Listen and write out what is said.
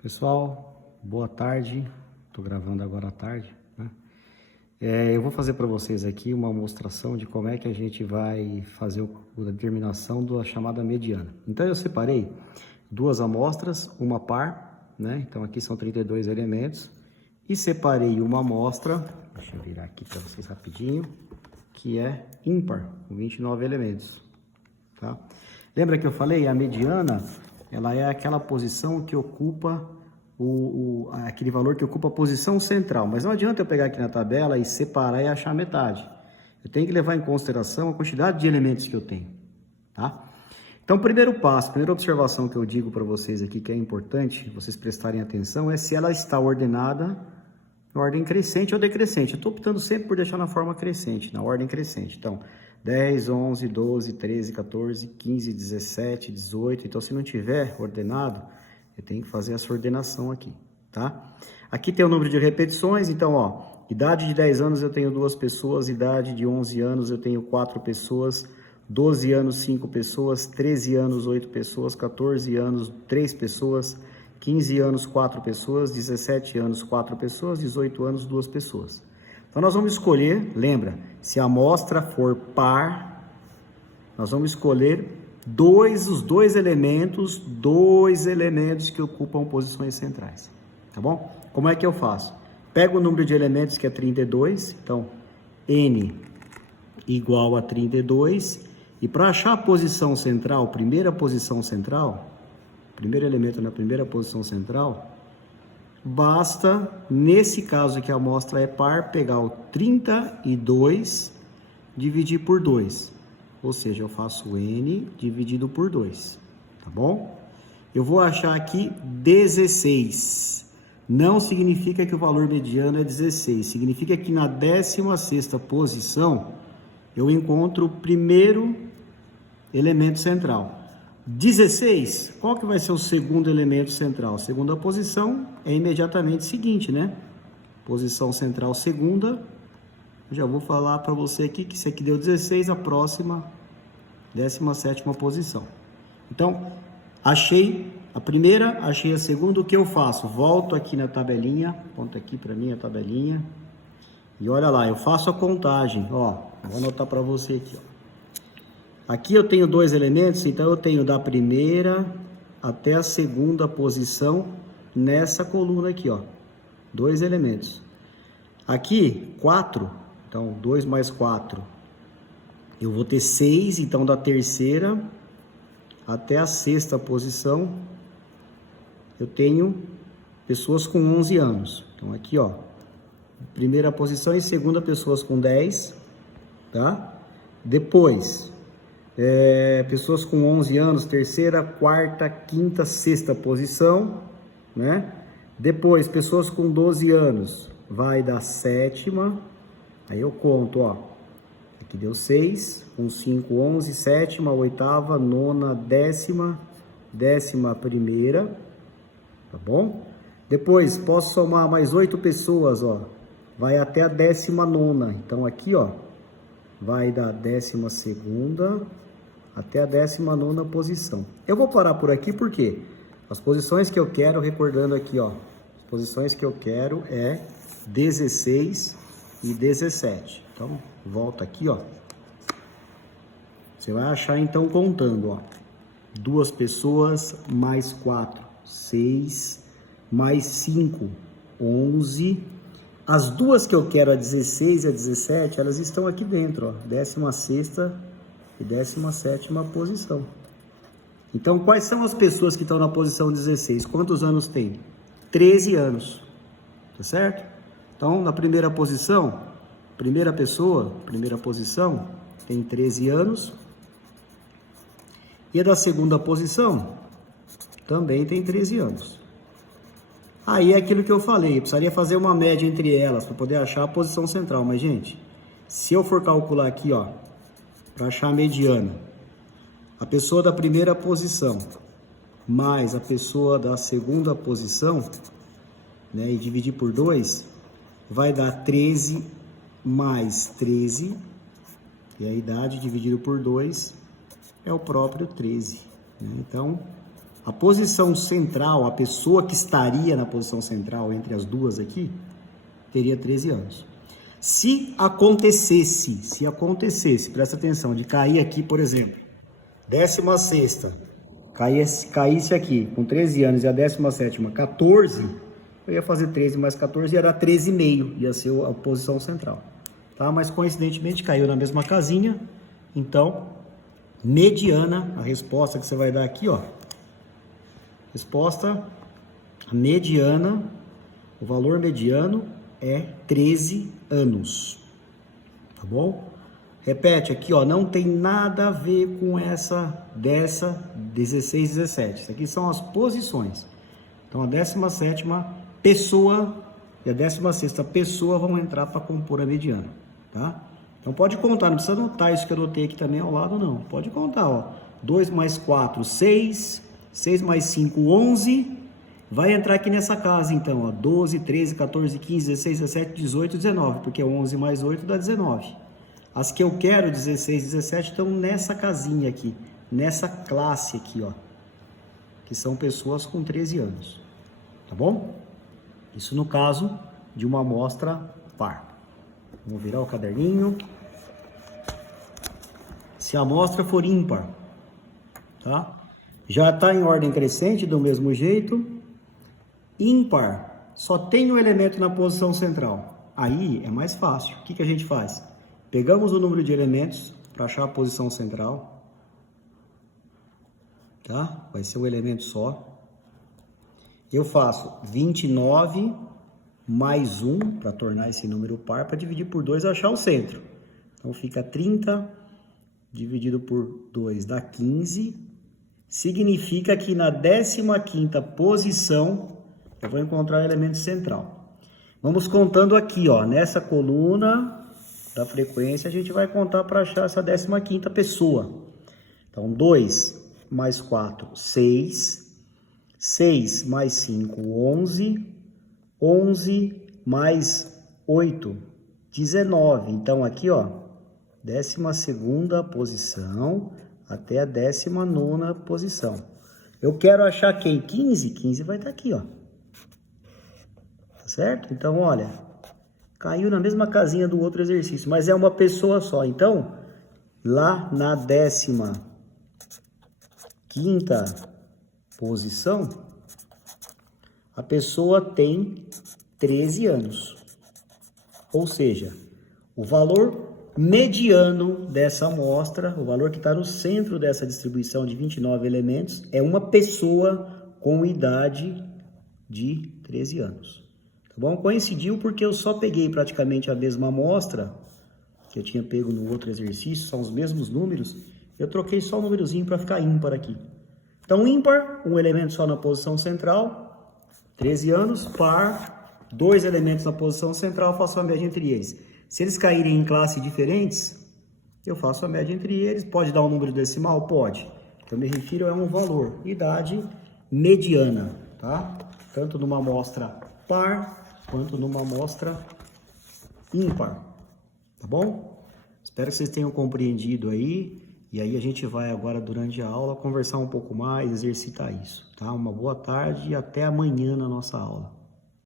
Pessoal, boa tarde. Estou gravando agora à tarde, né? Eu vou fazer para vocês aqui uma demonstração de como é que a gente vai fazer a determinação da chamada mediana. Então eu separei duas amostras, uma par, né? Então aqui são 32 elementos. E separei uma amostra, deixa eu virar aqui para vocês rapidinho, que é ímpar, com 29 elementos, tá? Lembra que eu falei? A mediana, ela é aquela posição que ocupa aquele valor que ocupa a posição central. Mas não adianta eu pegar aqui na tabela e separar e achar metade. Eu tenho que levar em consideração a quantidade de elementos que eu tenho, tá? Então, o primeiro passo, a primeira observação que eu digo para vocês aqui, que é importante vocês prestarem atenção, é se ela está ordenada em ordem crescente ou decrescente. Eu estou optando sempre por deixar na forma crescente, na ordem crescente. Então, 10, 11, 12, 13, 14, 15, 17, 18. Então, se não tiver ordenado, eu tenho que fazer essa ordenação aqui, tá? Aqui tem o número de repetições. Então, ó, idade de 10 anos eu tenho 2 pessoas, idade de 11 anos eu tenho 4 pessoas, 12 anos 5 pessoas, 13 anos 8 pessoas, 14 anos 3 pessoas, 15 anos 4 pessoas, 17 anos 4 pessoas, 18 anos 2 pessoas. Então, nós vamos escolher, lembra, se a amostra for par, nós vamos escolher os dois elementos que ocupam posições centrais, tá bom? Como é que eu faço? Pego o número de elementos, que é 32, então, N igual a 32, e para achar a posição central, primeira posição central, primeiro elemento na primeira posição central, basta, nesse caso que a amostra é par, pegar o 32, dividir por 2. Ou seja, eu faço N dividido por 2, tá bom? Eu vou achar aqui 16. Não significa que o valor mediano é 16. Significa que na 16ª posição, eu encontro o primeiro elemento central. 16, qual que vai ser o segundo elemento central? Segunda posição é imediatamente seguinte, né? Posição central segunda. Eu já vou falar para você aqui que isso aqui deu 16, a próxima, 17ª posição. Então, achei a primeira, achei a segunda, o que eu faço? Volto aqui na tabelinha, aponta aqui para mim a tabelinha, e olha lá, eu faço a contagem, ó, vou anotar para você aqui, ó. Aqui eu tenho 2 elementos, então eu tenho da primeira até a segunda posição nessa coluna aqui, ó, 2 elementos. Aqui, 4. Então, 2 mais 4, eu vou ter 6, então da terceira até a 6ª posição, eu tenho pessoas com 11 anos. Então, aqui, ó, primeira posição e segunda, pessoas com 10, tá? Depois, pessoas com 11 anos, terceira, quarta, quinta, 6ª posição, né? Depois, pessoas com 12 anos, vai da 7ª. Aí eu conto, ó, aqui deu 6, com 5, 11, 7ª, 8ª, 9ª, 10ª, 11ª, tá bom? Depois, posso somar mais 8 pessoas, ó, vai até a 19ª, então aqui, ó, vai da 12ª até a 19ª posição. Eu vou parar por aqui porque as posições que eu quero, recordando aqui, ó, as posições que eu quero é 16 e 17. Então, volta aqui, ó. Você vai achar, então, contando, ó. 2 pessoas, mais 4, 6, mais 5, 11. As duas que eu quero, a 16 e a 17, elas estão aqui dentro, ó. 16ª e 17ª posição. Então, quais são as pessoas que estão na posição 16? Quantos anos tem? 13 anos. Tá certo? Então, na primeira posição, primeira posição, tem 13 anos. E a da segunda posição, também tem 13 anos. Aí é aquilo que eu falei, eu precisaria fazer uma média entre elas para poder achar a posição central. Mas, gente, se eu for calcular aqui, ó, para achar a mediana, a pessoa da primeira posição mais a pessoa da segunda posição, né, e dividir por 2, vai dar 13 mais 13, e a idade dividido por 2 é o próprio 13. Né? Então, A posição central, a pessoa que estaria na posição central entre as duas aqui, teria 13 anos. Se acontecesse, presta atenção, de cair aqui, por exemplo, 16ª, caísse aqui com 13 anos e a 17ª, 14, eu ia fazer 13 mais 14 e ia dar 13,5, ia ser a posição central. Tá? Mas coincidentemente caiu na mesma casinha, então, mediana, a resposta que você vai dar aqui, ó, resposta mediana, o valor mediano é 13 anos, tá bom? Repete aqui, ó, não tem nada a ver com dessa 16, 17. Isso aqui são as posições. Então, a 17ª pessoa e a 16ª pessoa vão entrar para compor a mediana, tá? Então, pode contar, não precisa anotar isso que eu anotei aqui também ao lado, não. Pode contar, ó. 2 mais 4, 6. 6 mais 5, 11. Vai entrar aqui nessa casa, então, ó. 12, 13, 14, 15, 16, 17, 18, 19. Porque 11 mais 8 dá 19. As que eu quero, 16, 17, estão nessa casinha aqui. Nessa classe aqui, ó. Que são pessoas com 13 anos. Tá bom? Isso no caso de uma amostra par. Vamos virar o caderninho. Se a amostra for ímpar, tá? Já está em ordem crescente do mesmo jeito. Ímpar, só tem um elemento na posição central. Aí é mais fácil. O que a gente faz? Pegamos o número de elementos para achar a posição central. Tá? Vai ser um elemento só. Eu faço 29 mais 1 para tornar esse número par, para dividir por 2 e achar o centro. Então fica 30 dividido por 2 dá 15. Significa que na 15ª posição eu vou encontrar o elemento central. Vamos contando aqui, ó, nessa coluna da frequência a gente vai contar para achar essa 15ª pessoa. Então 2 mais 4, 6. 6 mais 5, 11. 11 mais 8, 19. Então aqui, ó, 12ª posição até a 19ª posição. Eu quero achar quem? 15? 15 vai estar aqui, ó. Tá certo? Então, olha, caiu na mesma casinha do outro exercício, mas é uma pessoa só. Então, lá na 15ª posição, a pessoa tem 13 anos. Ou seja, o valor mediano dessa amostra, o valor que está no centro dessa distribuição de 29 elementos, é uma pessoa com idade de 13 anos. Tá bom? Coincidiu porque eu só peguei praticamente a mesma amostra que eu tinha pego no outro exercício, são os mesmos números, eu troquei só o númerozinho para ficar ímpar aqui. Então, ímpar, um elemento só na posição central, 13 anos, par, 2 elementos na posição central, faço a média entre eles. Se eles caírem em classes diferentes, eu faço a média entre eles. Pode dar um número decimal? Pode. Eu me refiro a um valor, idade mediana, tá? Tanto numa amostra par, quanto numa amostra ímpar, tá bom? Espero que vocês tenham compreendido aí. E aí a gente vai agora, durante a aula, conversar um pouco mais, exercitar isso, tá? Uma boa tarde e até amanhã na nossa aula.